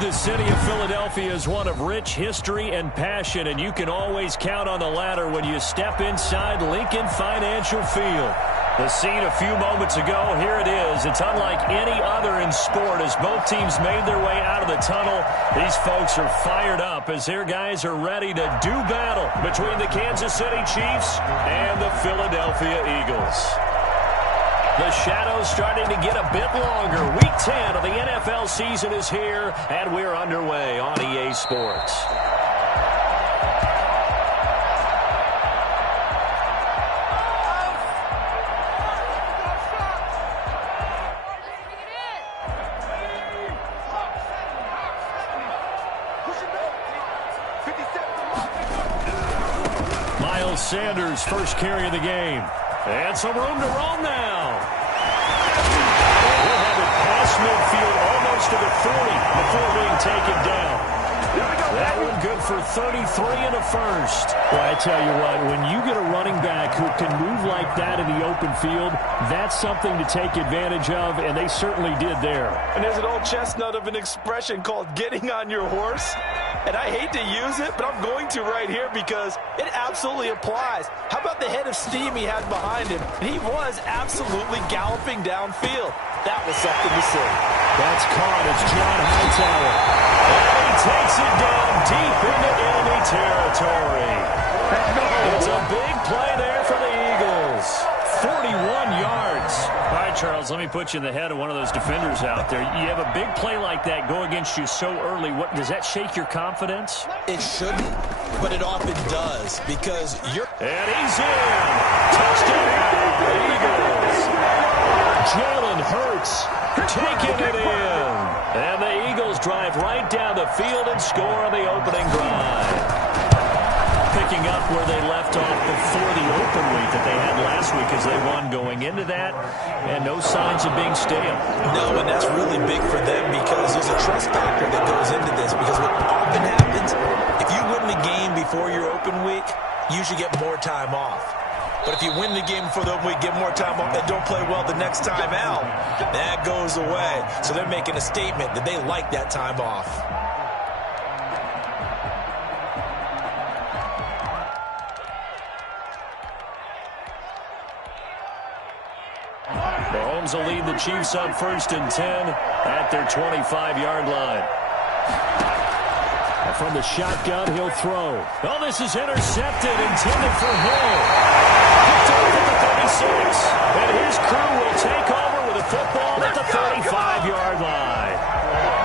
The city of Philadelphia is one of rich history and passion, and you can always count on the latter when you step inside Lincoln Financial Field. The scene a few moments ago, here it is. It's unlike any other in sport as both teams made their way out of the tunnel. These folks are fired up as their guys are ready to do battle between the Kansas City Chiefs and the Philadelphia Eagles. The shadow's starting to get a bit longer. Week 10 of the NFL season is here, and we're underway on EA Sports. Miles Sanders, first carry of the game. And some room to roam now. He'll have it past midfield almost to the 40 before being taken down. That one good for 33 and a first. Well, I tell you what, when you get a running back who can move like that in the open field, that's something to take advantage of, and they certainly did there. And there's an old chestnut of an expression called getting on your horse. And I hate to use it, but I'm going to right here because it absolutely applies. How about the head of steam he had behind him? He was absolutely galloping downfield. That was something to see. That's caught. It's John Hightower. And he takes it down deep into enemy territory. It's a big play there for the Eagles. 41 yards. All right, Charles, let me put you in the head of one of those defenders out there. You have a big play like that go against you so early. What does that shake your confidence? It shouldn't, but it often does because you're... And he's in. Touchdown, Eagles. Jalen Hurts taking it in. And the Eagles drive right down the field and score on the opening drive. Picking up where they left off before the open week that they had last week as they won going into that, and no signs of being stale. No, and that's really big for them because there's a trust factor that goes into this because what often happens, if you win the game before your open week, you should get more time off. But if you win the game before the open week, get more time off, and don't play well the next time out, that goes away. So they're making a statement that they like that time off. Mahomes will lead the Chiefs on 1st and 10 at their 25-yard line. And from the shotgun, he'll throw. Oh, this is intercepted, intended for Hill. Picked up at the 36. And his crew will take over with a football at the 35-yard line.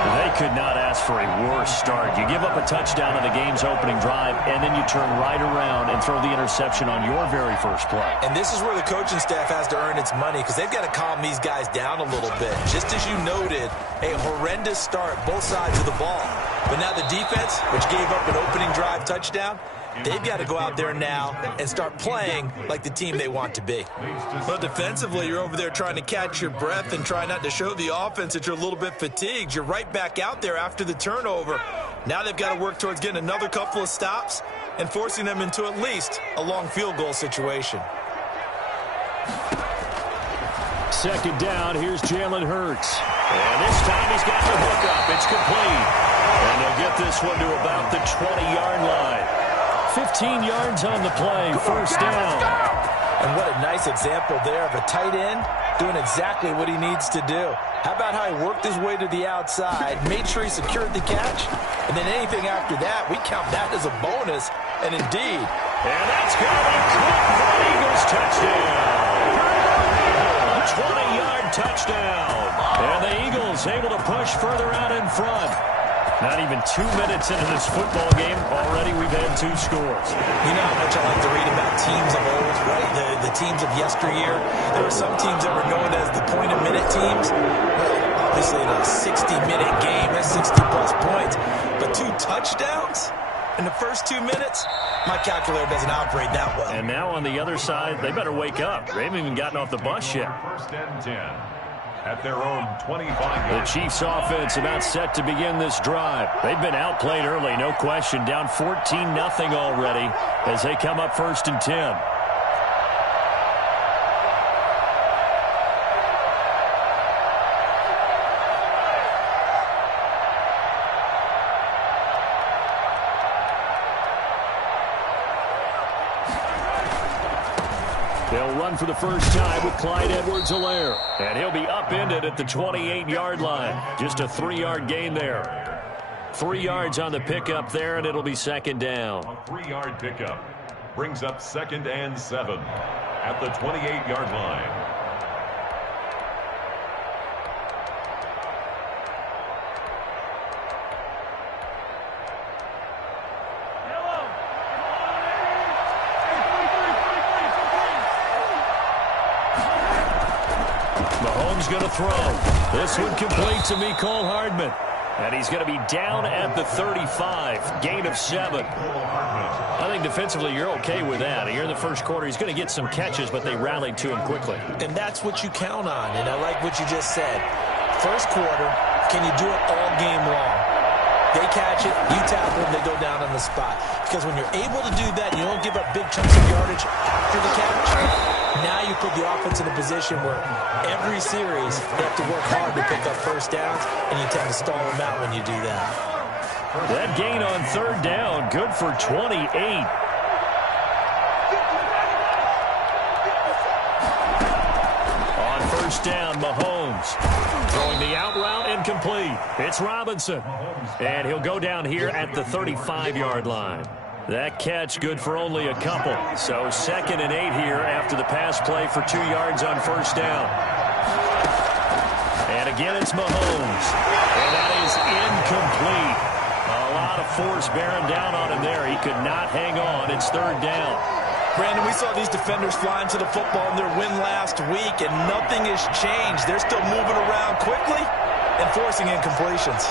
They could not ask for a worse start. You give up a touchdown on the game's opening drive, and then you turn right around and throw the interception on your very first play. And this is where the coaching staff has to earn its money because they've got to calm these guys down a little bit. Just as you noted, a horrendous start, both sides of the ball. But now the defense, which gave up an opening drive touchdown, they've got to go out there now and start playing like the team they want to be. Well, defensively, you're over there trying to catch your breath and try not to show the offense that you're a little bit fatigued. You're right back out there after the turnover. Now they've got to work towards getting another couple of stops and forcing them into at least a long field goal situation. Second down, here's Jalen Hurts. And this time he's got the hook up. It's complete. And they'll get this one to about the 20-yard line. 15 yards on the play, first down. And what a nice example there of a tight end doing exactly what he needs to do. How about how he worked his way to the outside, made sure he secured the catch, and then anything after that, we count that as a bonus, and indeed. And that's going to be caught for the Eagles touchdown. A 20-yard touchdown. And the Eagles able to push further out in front. Not even 2 minutes into this football game, already we've had 2 scores. You know how much I like to read about teams of old, right? The teams of yesteryear. There were some teams that were known as the point-a-minute teams. Well, obviously in a 60-minute game, that's 60-plus points. But 2 touchdowns in the first 2 minutes? My calculator doesn't operate that well. And now on the other side, they better wake up. They haven't even gotten off the bus yet. First and 10. At their own 25. The Chiefs offense about set to begin this drive. They've been outplayed early, no question. Down 14-0 already as they come up 1st and 10. They'll run for the first time with Clyde Edwards-Helaire. And he'll be upended at the 28-yard line. Just a 3-yard gain there. 3 yards on the pickup there, and it'll be second down. A 3-yard pickup brings up 2nd and 7 at the 28-yard line. Mahomes going to throw. This one complete to Mecole Hardman. And he's going to be down at the 35. Gain of 7. I think defensively you're okay with that. Here in the first quarter, he's going to get some catches, but they rallied to him quickly. And that's what you count on. And I like what you just said. First quarter, can you do it all game long? They catch it, you tackle them, they go down on the spot. Because when you're able to do that, you don't give up big chunks of yardage after the catch. Now you put the offense in a position where every series they have to work hard to pick up first downs, and you tend to stall them out when you do that. That gain on 3rd down, good for 28. On 1st down, Mahomes throwing the out route incomplete. It's Robinson. And he'll go down here at the 35-yard line. That catch good for only a couple. So 2nd and 8 here after the pass play for 2 yards on 1st down. And again, it's Mahomes. And that is incomplete. A lot of force bearing down on him there. He could not hang on. It's 3rd down. Brandon, we saw these defenders flying to the football in their win last week, and nothing has changed. They're still moving around quickly and forcing incompletions.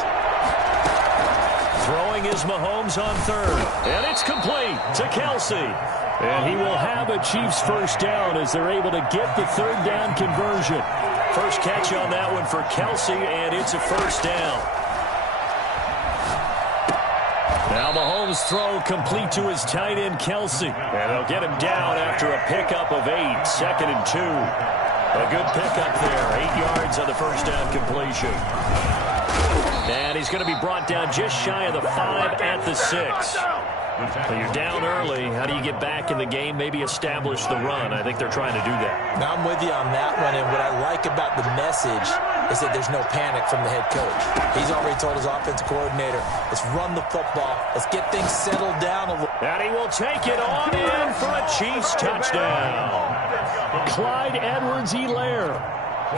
Throwing is Mahomes on 3rd. And it's complete to Kelsey. And he will have a Chiefs first down as they're able to get the 3rd down conversion. First catch on that one for Kelsey, and it's a first down. Now Mahomes' throw complete to his tight end, Kelsey. And they'll get him down after a pickup of 8. 2nd and 2. A good pickup there. 8 yards on the first down completion. And he's going to be brought down just shy of the 5 at the 6. So you're down early. How do you get back in the game? Maybe establish the run. I think they're trying to do that. Now I'm with you on that one, and what I like about the message is that there's no panic from the head coach. He's already told his offensive coordinator, let's run the football. Let's get things settled down a little. And he will take it on in for a Chiefs touchdown. Clyde Edwards-Helaire.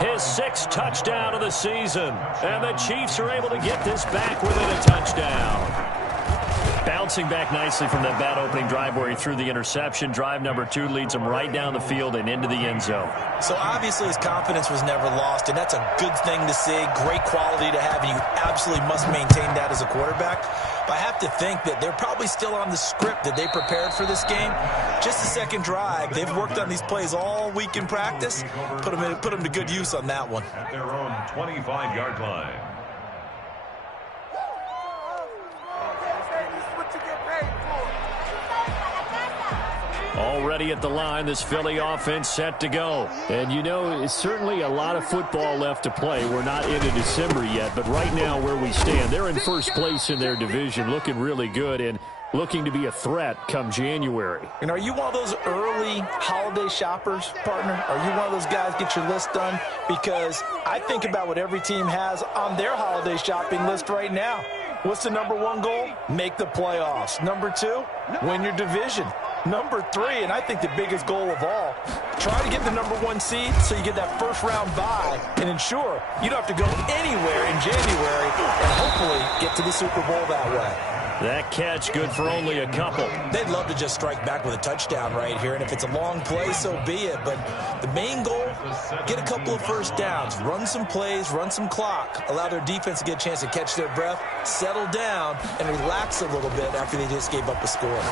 His 6th touchdown of the season. And the Chiefs are able to get this back within a touchdown. Bouncing back nicely from that bad opening drive where he threw the interception. Drive number 2 leads him right down the field and into the end zone. So obviously his confidence was never lost, and that's a good thing to see. Great quality to have, and you absolutely must maintain that as a quarterback. But I have to think that they're probably still on the script that they prepared for this game. Just the 2nd drive. They've worked on these plays all week in practice. Put them to good use on that one. At their own 25-yard line. Already at the line, this Philly offense set to go. And you know, it's certainly a lot of football left to play. We're not into December yet, but right now where we stand, they're in first place in their division, looking really good and looking to be a threat come January. And are you one of those early holiday shoppers, partner? Are you one of those guys get your list done? Because I think about what every team has on their holiday shopping list right now. What's the number 1 goal? Make the playoffs. Number 2, win your division. Number 3, and I think the biggest goal of all, try to get the number 1 seed so you get that first-round bye and ensure you don't have to go anywhere in January and hopefully get to the Super Bowl that way. That catch good for only a couple. They'd love to just strike back with a touchdown right here, and if it's a long play, so be it. But the main goal, get a couple of first downs, run some plays, run some clock, allow their defense to get a chance to catch their breath, settle down, and relax a little bit after they just gave up a score.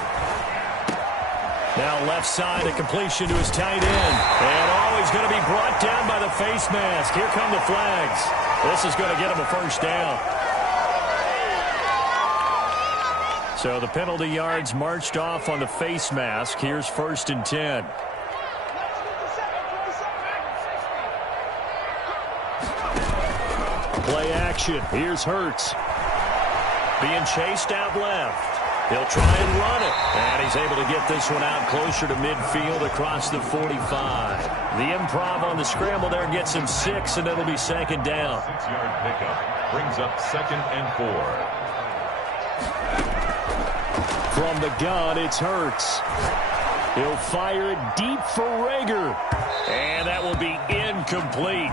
Now left side, a completion to his tight end. And he's going to be brought down by the face mask. Here come the flags. This is going to get him a first down. So the penalty yards marched off on the face mask. Here's 1st and 10. Play action. Here's Hurts. Being chased out left. He'll try and run it. And he's able to get this one out closer to midfield across the 45. The improv on the scramble there gets him 6, and it'll be second down. 6-yard pickup brings up 2nd and 4. From the gun, it's Hurts. He'll fire it deep for Rager. And that will be incomplete.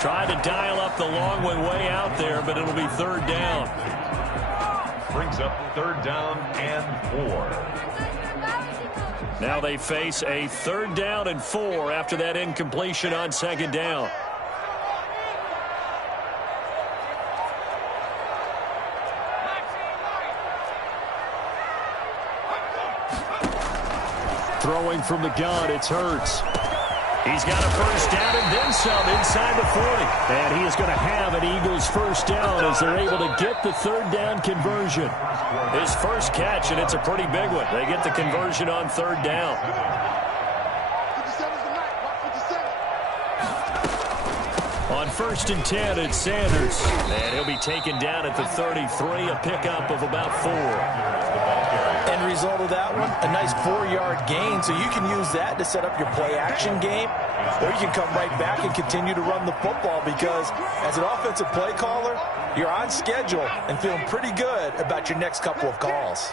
Tried to dial up the long one way out there, but it'll be 3rd down. Brings up 3rd down and 4. Now they face a 3rd down and 4 after that incompletion on 2nd down. Throwing from the gun, it's Hurts. He's got a 1st down and then some inside the 40. And he is going to have an Eagles 1st down as they're able to get the 3rd down conversion. His first catch, and it's a pretty big one. They get the conversion on 3rd down. On 1st and 10, it's Sanders. And he'll be taken down at the 33, a pickup of about 4. End result of that one, a nice 4-yard gain, so you can use that to set up your play-action game, or you can come right back and continue to run the football because as an offensive play caller, you're on schedule and feeling pretty good about your next couple of calls.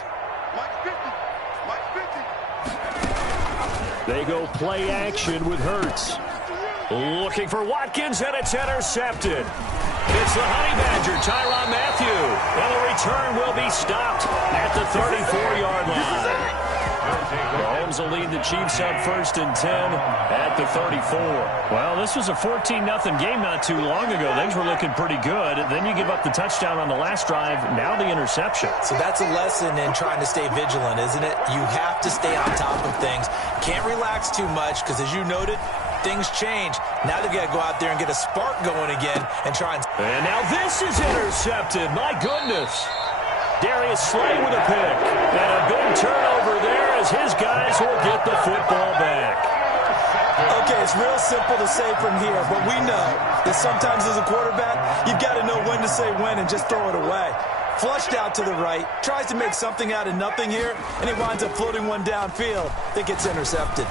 They go play action with Hurts. Looking for Watkins, and it's intercepted. It's the Honey Badger, Tyrann Mathieu. And the return will be stopped at the 34-yard line. Mahomes will lead the Chiefs up 1st and 10 at the 34. Well, this was a 14-0 game not too long ago. Things were looking pretty good. Then you give up the touchdown on the last drive. Now the interception. So that's a lesson in trying to stay vigilant, isn't it? You have to stay on top of things. Can't relax too much because, as you noted, things change. Now they've got to go out there and get a spark going again and try and... And now this is intercepted. My goodness. Darius Slay with a pick. And a big turnover there as his guys will get the football back. Okay, it's real simple to say from here, but we know that sometimes as a quarterback, you've got to know when to say when and just throw it away. Flushed out to the right, tries to make something out of nothing here, and he winds up floating one downfield that gets intercepted.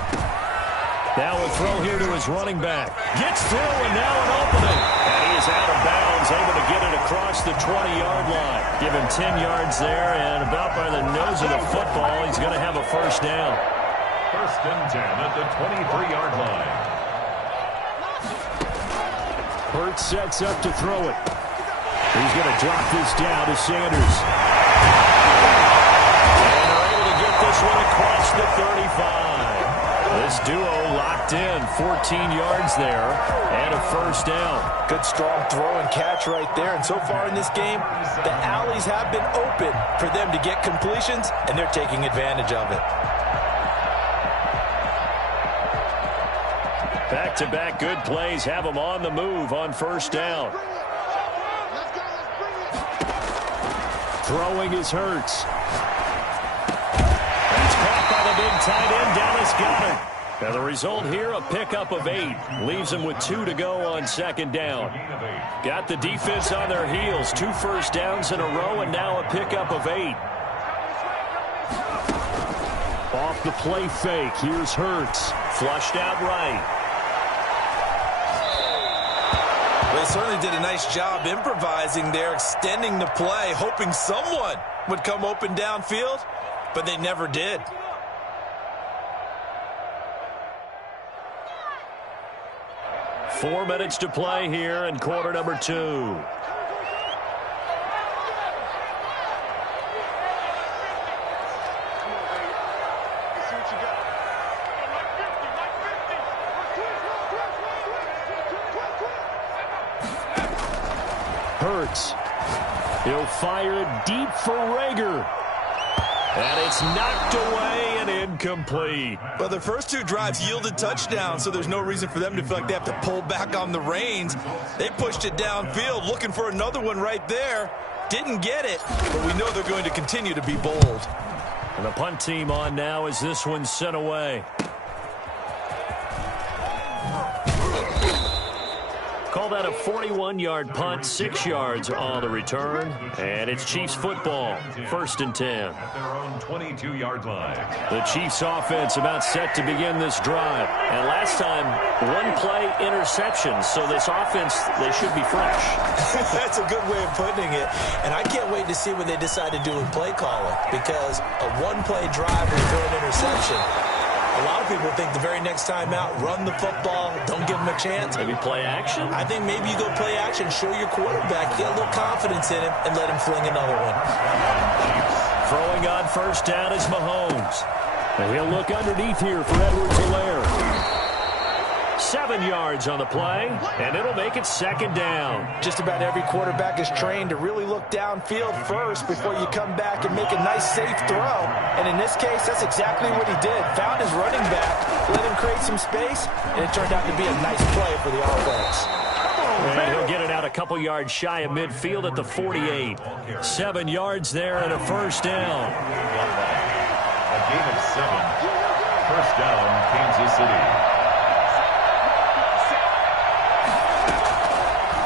Now a throw here to his running back. Gets through, and now an opening. And he is out of bounds, able to get it across the 20-yard line. Give him 10 yards there, and about by the nose of the football, he's going to have a 1st down. 1st and 10 at the 23-yard line. Hurts sets up to throw it. He's going to drop this down to Sanders. And they're able to get this one across the 35. This duo locked in, 14 yards there, and a 1st down. Good strong throw and catch right there. And so far in this game, the alleys have been open for them to get completions, and they're taking advantage of it. Back-to-back good plays have them on the move on 1st down. Throwing is Hurts. He's caught by the big tight end, Dallas Goedert. Now the result here, a pickup of 8. Leaves them with 2 to go on 2nd down. Got the defense on their heels. 2 1st downs in a row, and now a pickup of 8. Off the play fake, here's Hurts. Flushed out right. Well, they certainly did a nice job improvising there, extending the play, hoping someone would come open downfield, but they never did. Four minutes to play here in quarter number 2. Hurts. He'll fire it deep for Rager. And it's knocked away and incomplete. Well, their first 2 drives yielded touchdowns, so there's no reason for them to feel like they have to pull back on the reins. They pushed it downfield, looking for another one right there. Didn't get it, but we know they're going to continue to be bold. And the punt team on now as this one's sent away. Call that a 41-yard punt, 6 yards on the return. And it's Chiefs football, 1st and 10. At their own 22-yard line. The Chiefs offense about set to begin this drive. And last time, one-play interception. So this offense, they should be fresh. That's a good way of putting it. And I can't wait to see what they decide to do with play calling. Because a one-play drive will throw an interception. A lot of people think the very next time out, run the football, don't give him a chance. Maybe play action? I think maybe you go play action, show your quarterback, get a little confidence in him, and let him fling another one. Throwing on 1st down is Mahomes. And he'll look underneath here for Edwards-Helaire. 7 yards on the play, and it'll make it 2nd down. Just about every quarterback is trained to really look downfield first before you come back and make a nice, safe throw. And in this case, that's exactly what he did. Found his running back, let him create some space, and it turned out to be a nice play for the offense. And he'll get it out a couple yards shy of midfield at the 48. 7 yards there and a 1st down. A gain of 7. 1st down, Kansas City.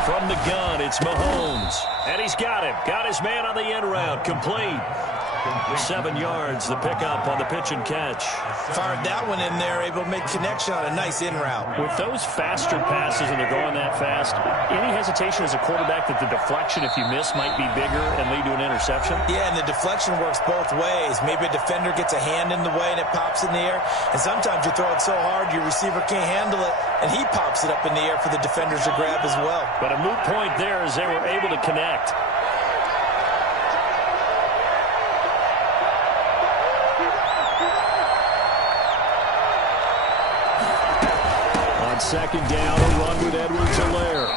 From the gun, it's Mahomes. And he's got him. Got his man on the end route. Complete. 7 yards, the pickup on the pitch and catch. Fired that one in there, able to make connection on a nice in route. With those faster passes and they're going that fast, any hesitation as a quarterback that the deflection, if you miss, might be bigger and lead to an interception? Yeah, and the deflection works both ways. Maybe a defender gets a hand in the way and it pops in the air. And sometimes you throw it so hard your receiver can't handle it, and he pops it up in the air for the defenders to grab as well. But a moot point there as they were able to connect. On 2nd down, a run with Edwards-Helaire.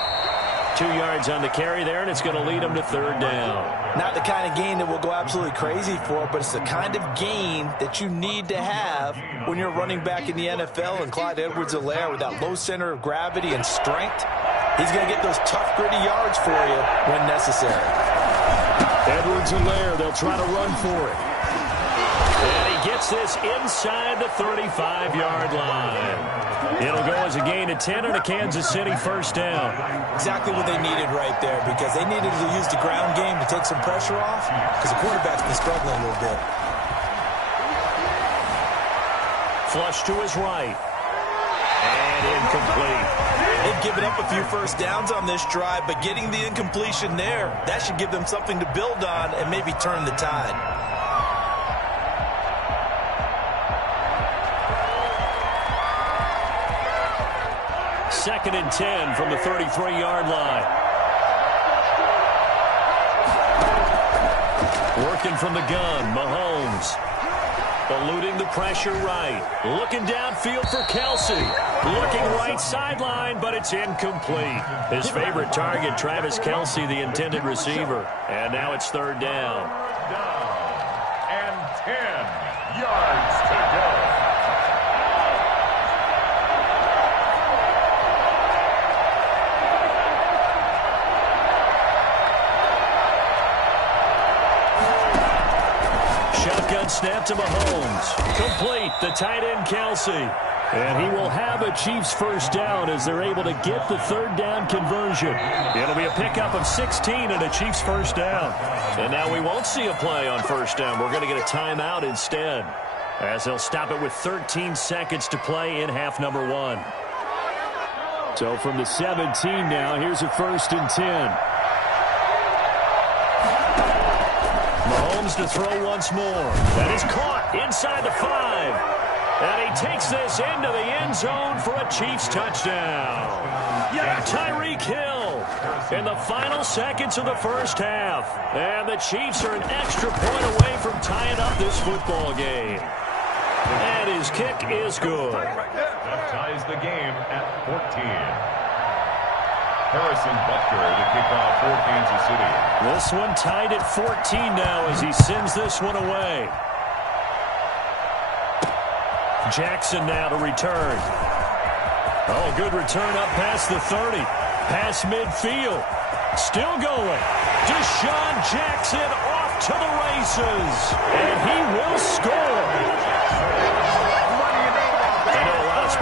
2 yards on the carry there, and it's going to lead them to 3rd down. Not the kind of gain that we'll go absolutely crazy for, but it's the kind of gain that you need to have when you're running back in the NFL. And Clyde Edwards-Helaire, with that low center of gravity and strength, he's going to get those tough, gritty yards for you when necessary. Edwards-Helaire, they'll try to run for it. And he gets this inside the 35-yard line. It'll go as a gain of 10 and a Kansas City 1st down. Exactly what they needed right there, because they needed to use the ground game to take some pressure off, because the quarterback's been struggling a little bit. Flush to his right. And incomplete. They've given up a few 1st downs on this drive, but getting the incompletion there, that should give them something to build on and maybe turn the tide. Second and 10 from the 33-yard line. Working from the gun, Mahomes. Eluding the pressure right. Looking downfield for Kelce. Looking right sideline, but it's incomplete. His favorite target, Travis Kelce, the intended receiver. And now it's 3rd down. And 10 yards to go. Shotgun snap to Mahomes. Complete, the tight end Kelce. And he will have a Chiefs 1st down as they're able to get the 3rd down conversion. It'll be a pickup of 16 and a Chiefs 1st down. And now we won't see a play on 1st down. We're going to get a timeout instead, as they'll stop it with 13 seconds to play in half number 1. So from the 17 now, here's a 1st and 10. Mahomes to throw once more. That is caught inside the 5. And he takes this into the end zone for a Chiefs touchdown. And Tyreek Hill in the final seconds of the 1st half. And the Chiefs are an extra point away from tying up this football game. And his kick is good. That ties the game at 14. Harrison Butker to kick off for Kansas City. This one tied at 14 now as he sends this one away. Jackson now to return. Oh, good return up past the 30. Past midfield. Still going. Deshaun Jackson off to the races. And he will score.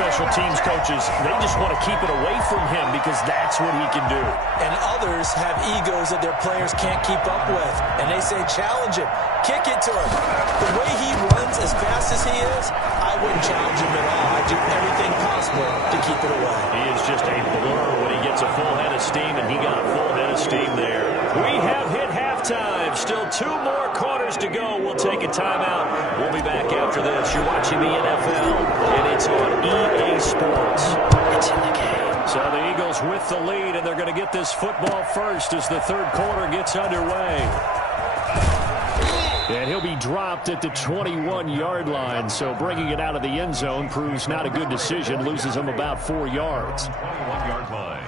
special teams coaches, they just want to keep it away from him because that's what he can do. And others have egos that their players can't keep up with. And they say, challenge him. Kick it to him. The way he runs as fast as he is, I wouldn't challenge him at all. I'd do everything possible to keep it away. He is just a blur when he gets a full head of steam, and he got a full head of steam there. We have hit halftime. Still 2 more quarters to go. We'll take a timeout. We'll be back after this. You're watching the NFL, and it's on EA Sports. It's in the game. So the Eagles with the lead, and they're going to get this football first as the third quarter gets underway. And he'll be dropped at the 21-yard line, so bringing it out of the end zone proves not a good decision, loses him about 4 yards. 21-yard line.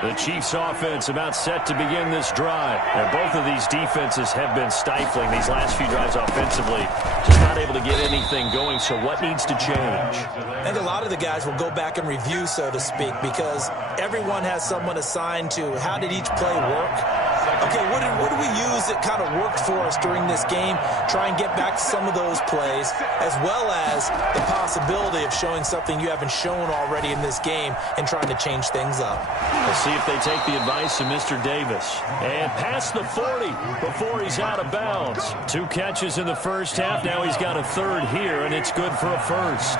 The Chiefs offense about set to begin this drive. And both of these defenses have been stifling these last few drives offensively. Just not able to get anything going, so what needs to change? I think a lot of the guys will go back and review, so to speak, because everyone has someone assigned to how did each play work. Okay, what did we use that kind of worked for us during this game? Try and get back to some of those plays, as well as the possibility of showing something you haven't shown already in this game and trying to change things up. Let's see if they take the advice of Mr. Davis. And past the 40 before he's out of bounds. 2 catches in the first half. Now he's got a third here, and it's good for a first.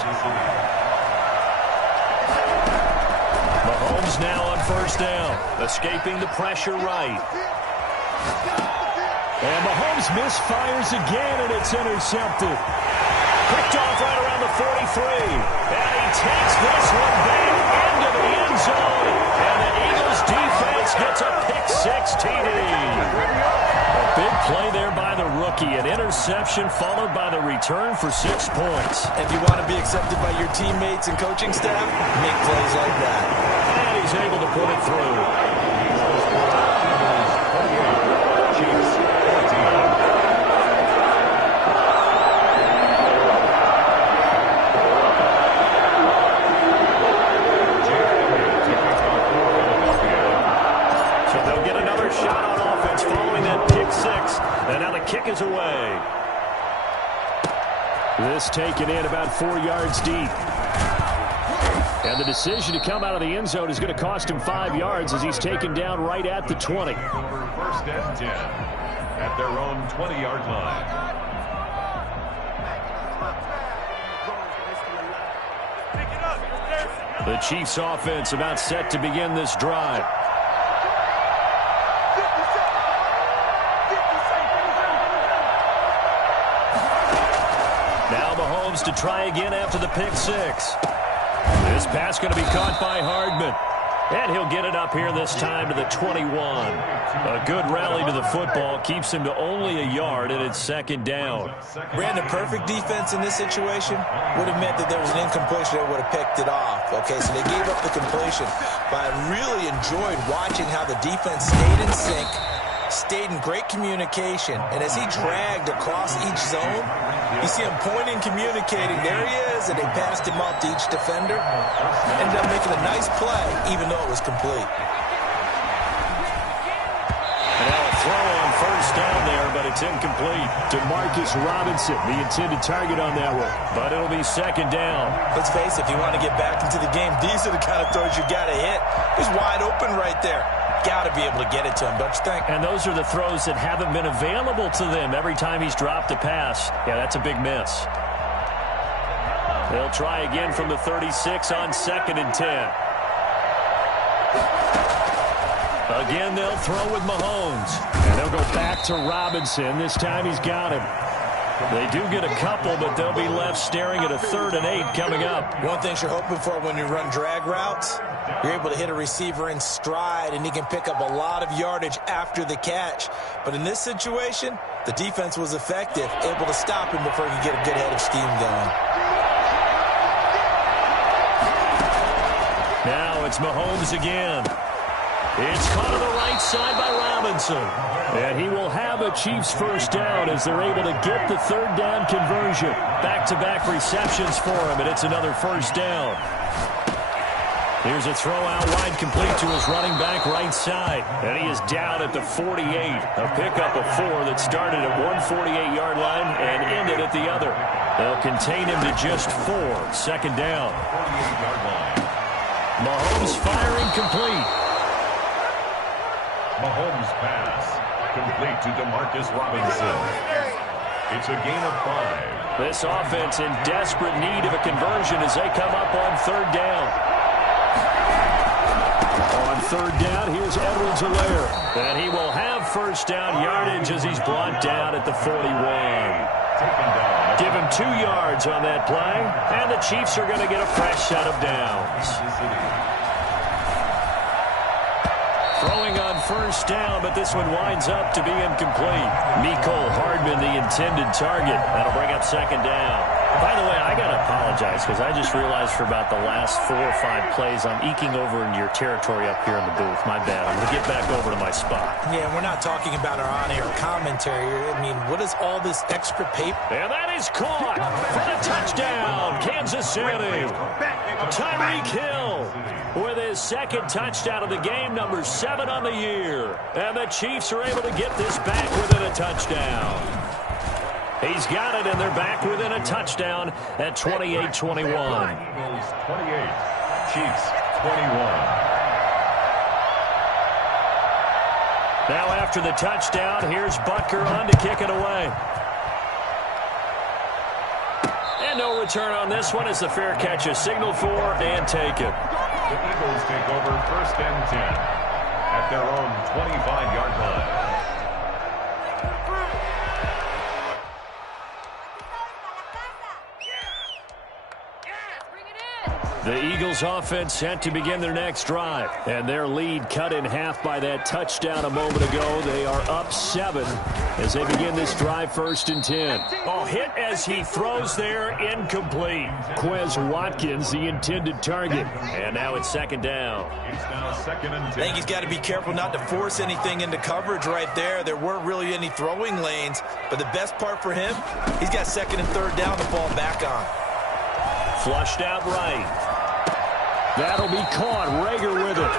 Mahomes now on first down, escaping the pressure right. And Mahomes misfires again, and it's intercepted. Picked off right around the 43. And he takes this one back into the end zone. And the Eagles defense gets a pick-6 TD. A big play there by the rookie. An interception followed by the return for 6 points. If you want to be accepted by your teammates and coaching staff, make plays like that. And he's able to put it through. And now the kick is away. This taken in about 4 yards deep. And the decision to come out of the end zone is going to cost him 5 yards as he's taken down right at the 20. First and 10 at their own 20-yard line. The Chiefs offense about set to begin this drive. Mahomes to try again after the pick-6. This pass going to be caught by Hardman. And he'll get it up here this time to the 21. A good rally to the football keeps him to only a yard, and it's second down. Brandon, perfect defense in this situation would have meant that there was an incompletion. They would have picked it off. Okay, so they gave up the completion. But I really enjoyed watching how the defense stayed in sync, stayed in great communication, and as he dragged across each zone, you see him pointing, communicating. There he is, and they passed him off to each defender. Ended up making a nice play, even though it was complete. And now a throw on first down there, but it's incomplete. Demarcus Robinson, the intended target on that one. But it'll be second down. Let's face it, if you want to get back into the game, these are the kind of throws you got to hit. He's wide open right there. Got to be able to get it to him, don't you think? And those are the throws that haven't been available to them every time he's dropped a pass. Yeah, that's a big miss. They'll try again from the 36 on 2nd and 10. Again, they'll throw with Mahomes. And they'll go back to Robinson. This time he's got him. They do get a couple, but they'll be left staring at a 3rd and 8 coming up. One thing you're hoping for when you run drag routes, you're able to hit a receiver in stride, and he can pick up a lot of yardage after the catch. But in this situation, the defense was effective, able to stop him before he could get a good head of steam going. Now it's Mahomes again. It's caught on the right side by Robinson. And he will have a Chiefs first down as they're able to get the 3rd down conversion. Back-to-back receptions for him, and it's another first down. Here's a throw out wide, complete to his running back right side. And he is down at the 48. A pickup of 4 that started at 148-yard line and ended at the other. They'll contain him to just 4. Second down. 48-yard line. Mahomes firing complete. Mahomes pass. Complete to Demarcus Robinson. It's a gain of 5. This offense in desperate need of a conversion as they come up on third down. On third down, here's Edwards-Helaire. And he will have first down yardage as he's brought down at the 41. Give him 2 yards on that play, and the Chiefs are going to get a fresh set of downs. Throwing on first down, but this one winds up to be incomplete. Mecole Hardman, the intended target. That'll bring up second down. By the way, I got to apologize because I just realized for about the last 4 or 5 plays, I'm eking over into your territory up here in the booth. My bad. I'm going to get back over to my spot. Yeah, we're not talking about our on-air commentary. I mean, what is all this extra paper? And that is caught for the touchdown, Kansas City. Tyreek Hill with his second touchdown of the game, number 7 on the year. And the Chiefs are able to get this back within a touchdown. He's got it, and they're back within a touchdown at 28-21. Eagles 28, Chiefs 21. Now after the touchdown, here's Butker on to kick it away. And no return on this one as the fair catch is signaled for and taken. The Eagles take over first and 10 at their own 25-yard line. The Eagles offense set to begin their next drive. And their lead cut in half by that touchdown a moment ago. They are up 7 as they begin this drive first and 10. Oh, hit as he throws there, incomplete. Quez Watkins, the intended target. And now it's second down. It's now second and 10. I think he's got to be careful not to force anything into coverage right there. There weren't really any throwing lanes. But the best part for him, he's got second and third down to fall back on. Flushed out right. That'll be caught. Reagor with it.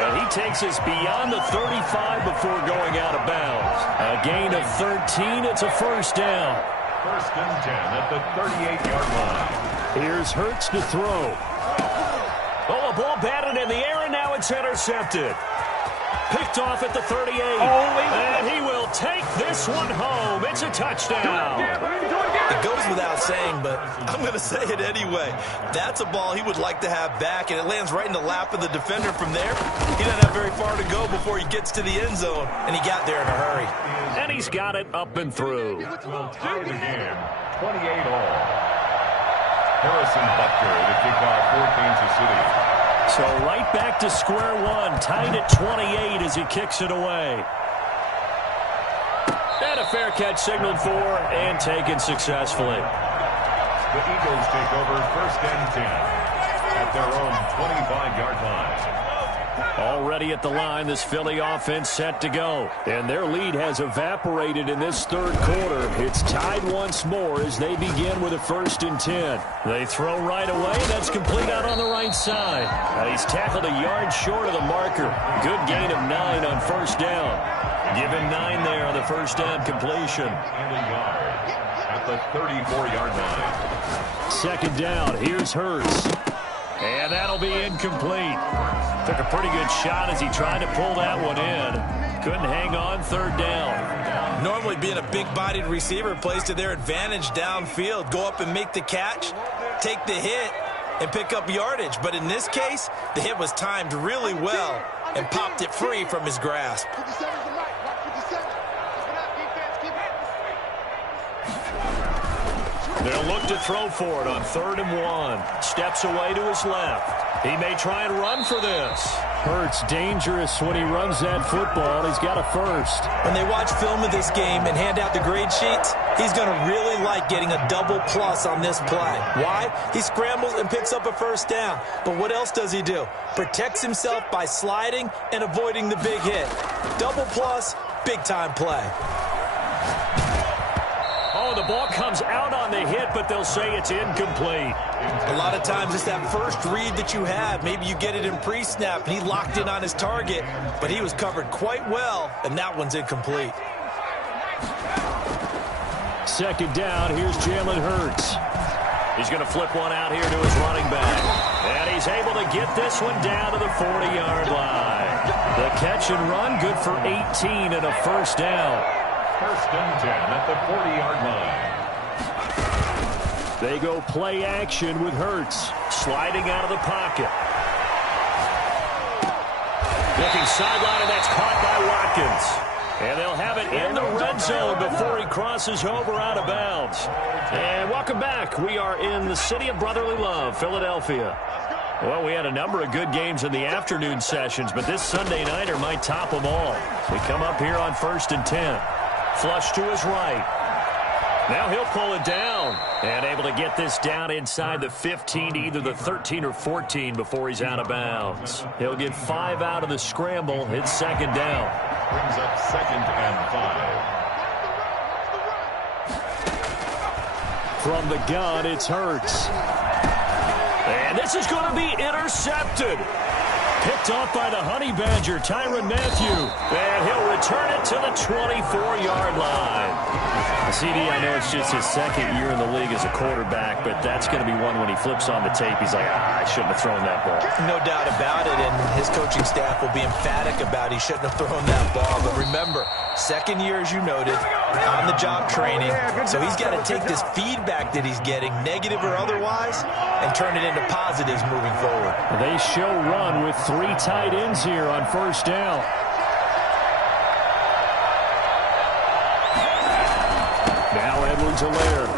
And he takes us beyond the 35 before going out of bounds. A gain of 13. It's a first down. First and 10 at the 38-yard line. Here's Hurts to throw. Oh, a ball batted in the air, and now it's intercepted. Picked off at the 38. And he will take this one home. It's a touchdown. It goes without saying, but I'm going to say it anyway. That's a ball he would like to have back, and it lands right in the lap of the defender from there. He doesn't have very far to go before he gets to the end zone, and he got there in a hurry. And he's got it up and through. Will tie the game, 28-all. Harrison Butker to kick off for Kansas City. So right back to square one, tied at 28 as he kicks it away. And a fair catch signaled for and taken successfully. The Eagles take over first and 10 at their own 25-yard line. Already at the line, this Philly offense set to go. And their lead has evaporated in this third quarter. It's tied once more as they begin with a first and 10. They throw right away. That's complete out on the right side. And he's tackled a yard short of the marker. Good gain of 9 on first down. Give him 9 there on the first down completion. And a yard at the 34-yard line. Second down. Here's Hurts. And that'll be incomplete. Took a pretty good shot as he tried to pull that one in. Couldn't hang on third down. Normally being a big-bodied receiver plays to their advantage downfield. Go up and make the catch, take the hit, and pick up yardage. But in this case, the hit was timed really well and popped it free from his grasp. They'll look to throw for it on 3rd and 1. Steps away to his left. He may try and run for this. Hurts dangerous when he runs that football. He's got a first. When they watch film of this game and hand out the grade sheets, he's going to really like getting a double plus on this play. Why? He scrambles and picks up a first down. But what else does he do? Protects himself by sliding and avoiding the big hit. Double plus, big time play. Oh, the ball comes out on the hit, but they'll say it's incomplete. A lot of times it's that first read that you have. Maybe you get it in pre-snap, and he locked in on his target, but he was covered quite well, and that one's incomplete. Second down, here's Jalen Hurts. He's going to flip one out here to his running back. And he's able to get this one down to the 40-yard line. The catch and run, good for 18 and a first down. First and 10 at the 40-yard line. They go play action with Hurts, sliding out of the pocket. Looking sideline, and that's caught by Watkins. And they'll have it in the red zone before he crosses over out of bounds. And welcome back. We are in the city of brotherly love, Philadelphia. Well, we had a number of good games in the afternoon sessions, but this Sunday nighter might top them all. We come up here on 1st and 10. Flush to his right. Now he'll pull it down. And able to get this down inside the 15, either the 13 or 14 before he's out of bounds. He'll get 5 out of the scramble. It's second down. Brings up 2nd and 5. From the gun, it's Hurts. And this is going to be intercepted. Picked off by the Honey Badger, Tyrann Mathieu. And he'll return it to the 24-yard line. CD, I know it's just his second year in the league as a quarterback, but that's going to be one when he flips on the tape. He's like, I shouldn't have thrown that ball. No doubt about it, and his coaching staff will be emphatic about he shouldn't have thrown that ball. But remember, second year, as you noted, on-the-job training. So he's got to take this feedback that he's getting, negative or otherwise, and turn it into positives moving forward. They show run with 3 tight ends here on first down. Now Edwards-Helaire.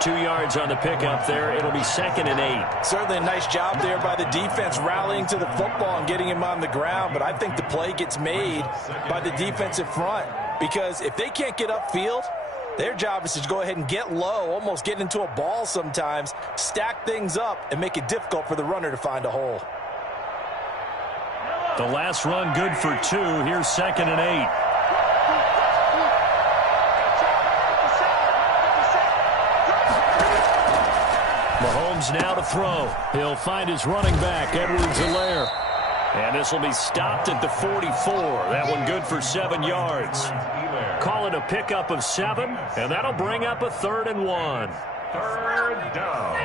2 yards on the pickup there. It'll be 2nd and 8. Certainly a nice job there by the defense rallying to the football and getting him on the ground. But I think the play gets made by the defensive front. Because if they can't get upfield, their job is to go ahead and get low, almost get into a ball sometimes, stack things up, and make it difficult for the runner to find a hole. The last run good for 2. Here's 2nd and 8. Mahomes now to throw. He'll find his running back, Edwards-Helaire. And this will be stopped at the 44. That one good for 7 yards. Call it a pickup of 7, and that'll bring up a 3rd and 1. Third down.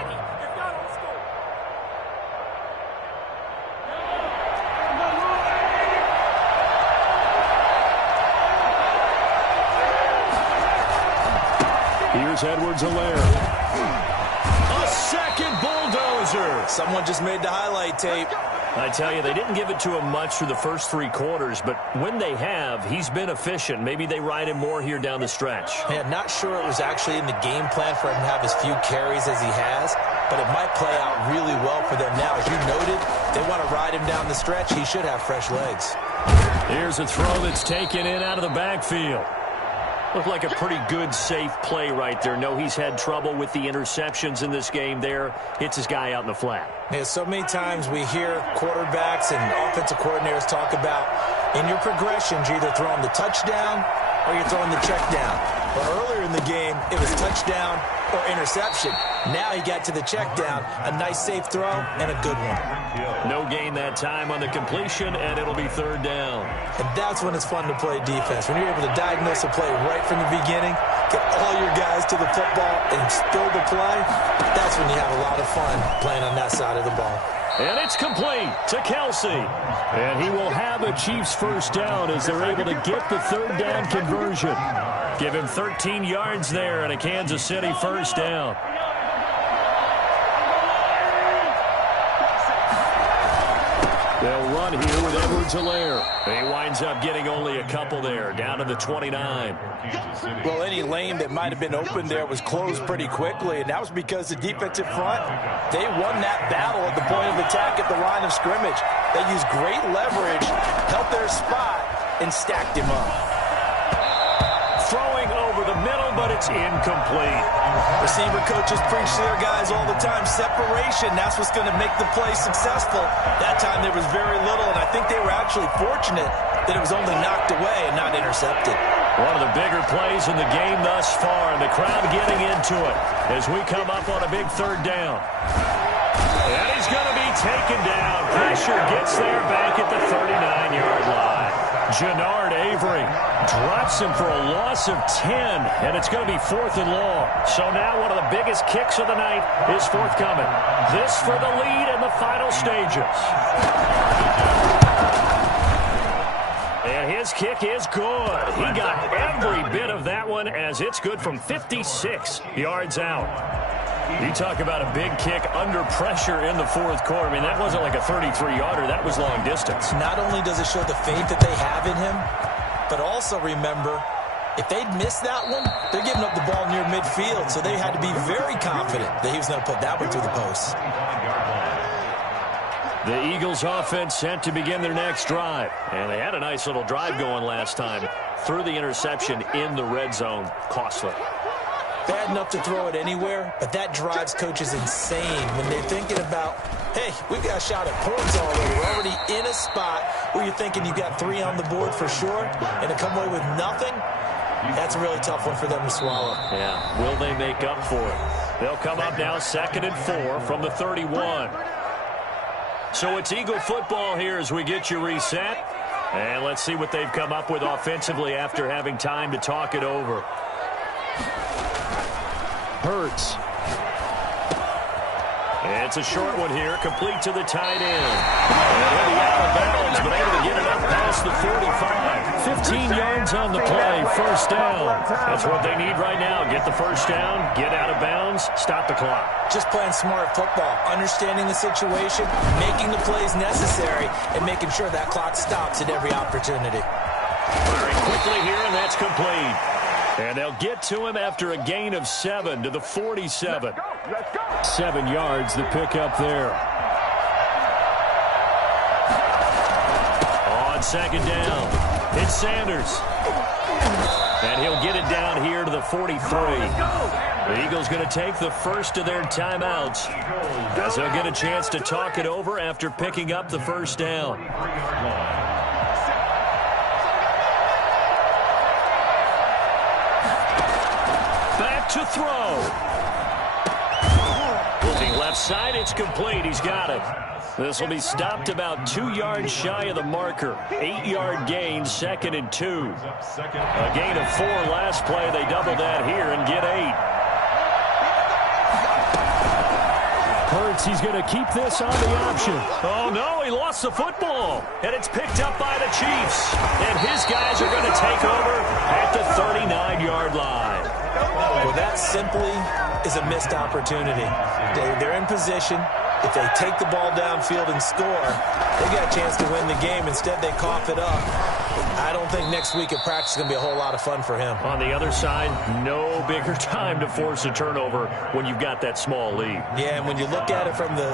Here's Edwards-Helaire. A second bulldozer. Someone just made the highlight tape. I tell you, they didn't give it to him much through the first 3 quarters, but when they have, he's been efficient. Maybe they ride him more here down the stretch. Man, not sure it was actually in the game plan for him to have as few carries as he has, but it might play out really well for them now. As you noted, they want to ride him down the stretch. He should have fresh legs. Here's a throw that's taken in out of the backfield. Looked like a pretty good, safe play right there. No, he's had trouble with the interceptions in this game there. Hits his guy out in the flat. Yeah, so many times we hear quarterbacks and offensive coordinators talk about in your progressions, you're either throwing the touchdown or you're throwing the check down. But earlier in the game, it was touchdown or interception. Now he got to the check down, a nice safe throw and a good one. No gain that time on the completion, and it'll be 3rd down. And that's when it's fun to play defense. When you're able to diagnose a play right from the beginning, get all your guys to the football and spill the play, that's when you have a lot of fun playing on that side of the ball. And it's complete to Kelsey. And he will have a Chiefs first down as they're able to get the 3rd down conversion. Give him 13 yards there and a Kansas City first down. They'll run here with Edwards-Helaire. He winds up getting only a couple there, down to the 29. Well, any lane that might have been open there was closed pretty quickly, and that was because the defensive front, they won that battle at the point of attack at the line of scrimmage. They used great leverage, held their spot, and stacked him up. Throwing over the middle, but it's incomplete. Receiver coaches preach to their guys all the time. Separation, that's what's going to make the play successful. That time there was very little, and I think they were actually fortunate that it was only knocked away and not intercepted. One of the bigger plays in the game thus far, and the crowd getting into it as we come up on a big third down. And he's going to be taken down. Pressure gets there back at the 39-yard line. Genard Avery drops him for a loss of 10, and it's going to be 4th and long. So now one of the biggest kicks of the night is forthcoming. This for the lead in the final stages. And his kick is good. He got every bit of that one as it's good from 56 yards out. You talk about a big kick under pressure in the fourth quarter. I mean, that wasn't like a 33-yarder. That was long distance. Not only does it show the faith that they have in him, but also remember, if they'd missed that one, they're giving up the ball near midfield, so they had to be very confident that he was going to put that one through the post. The Eagles offense set to begin their next drive. And they had a nice little drive going last time. Threw the interception in the red zone. Costly. Bad enough to throw it anywhere, but that drives coaches insane when they're thinking about, hey, we've got a shot at points already. We're already in a spot where you're thinking you've got 3 on the board for sure, and to come away with nothing, that's a really tough one for them to swallow. Yeah, will they make up for it? They'll come up now 2nd and 4 from the 31. So it's Eagle football here as we get you reset. And let's see what they've come up with offensively after having time to talk it over. Hurts. It's a short one here, complete to the tight end. And he'll be out of bounds, but able to get it up past the 45. 15 yards on the play, first down. That's what they need right now. Get the first down, get out of bounds, stop the clock. Just playing smart football, understanding the situation, making the plays necessary, and making sure that clock stops at every opportunity. Very quickly here, and that's complete. And they'll get to him after a gain of 7 to the 47. 7 yards the pick up there. On second down, it's Sanders. And he'll get it down here to the 43. The Eagles going to take the first of their timeouts as they'll get a chance to talk it over after picking up the first down. To throw. Looking left side, it's complete. He's got it. This will be stopped about 2 yards shy of the marker. 8-yard gain, 2nd and 2. A gain of 4 last play. They double that here and get 8. Hurts, he's going to keep this on the option. Oh, no, he lost the football. And it's picked up by the Chiefs. And his guys are going to take over at the 39-yard line. Well, that simply is a missed opportunity. They're in position. If they take the ball downfield and score, they got a chance to win the game. Instead, they cough it up. I don't think next week at practice is going to be a whole lot of fun for him. On the other side, no bigger time to force a turnover when you've got that small lead. Yeah, and when you look at it from the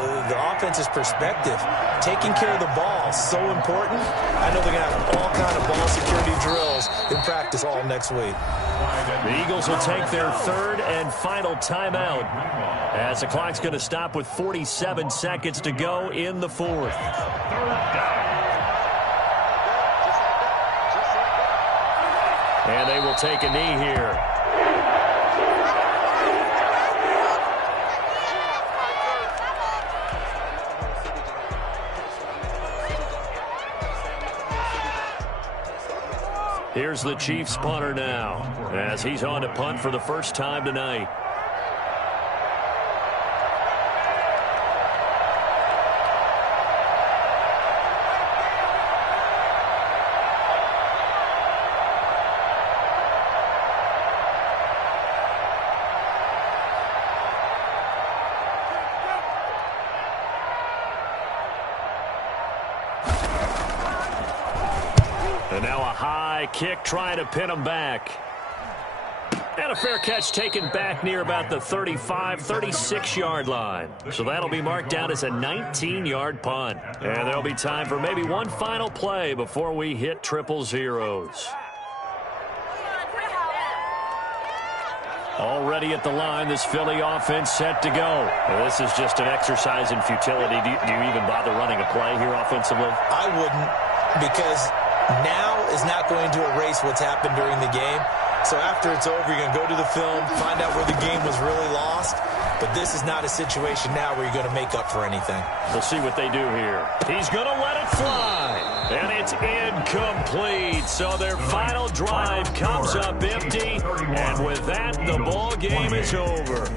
offense's perspective, taking care of the ball is so important. I know they're going to have all kind of ball security drills in practice all next week. The Eagles will take their third and final timeout as the clock's going to stop with 47 seconds to go in the fourth. And they will take a knee here. Here's the Chiefs punter now as he's on to punt for the first time tonight. And now a high kick trying to pin him back. And a fair catch taken back near about the 35, 36-yard line. So that'll be marked down as a 19-yard punt. And there'll be time for maybe one final play before we hit triple zeros. Already at the line, this Philly offense set to go. Well, this is just an exercise in futility. Do you even bother running a play here offensively? I wouldn't, because now is not going to erase what's happened during the game. So after it's over, you're going to go to the film, find out where the game was really lost. But this is not a situation now where you're going to make up for anything. We'll see what they do here. He's going to let it fly. And it's incomplete. So their final drive comes up empty. And with that, the ball game is over.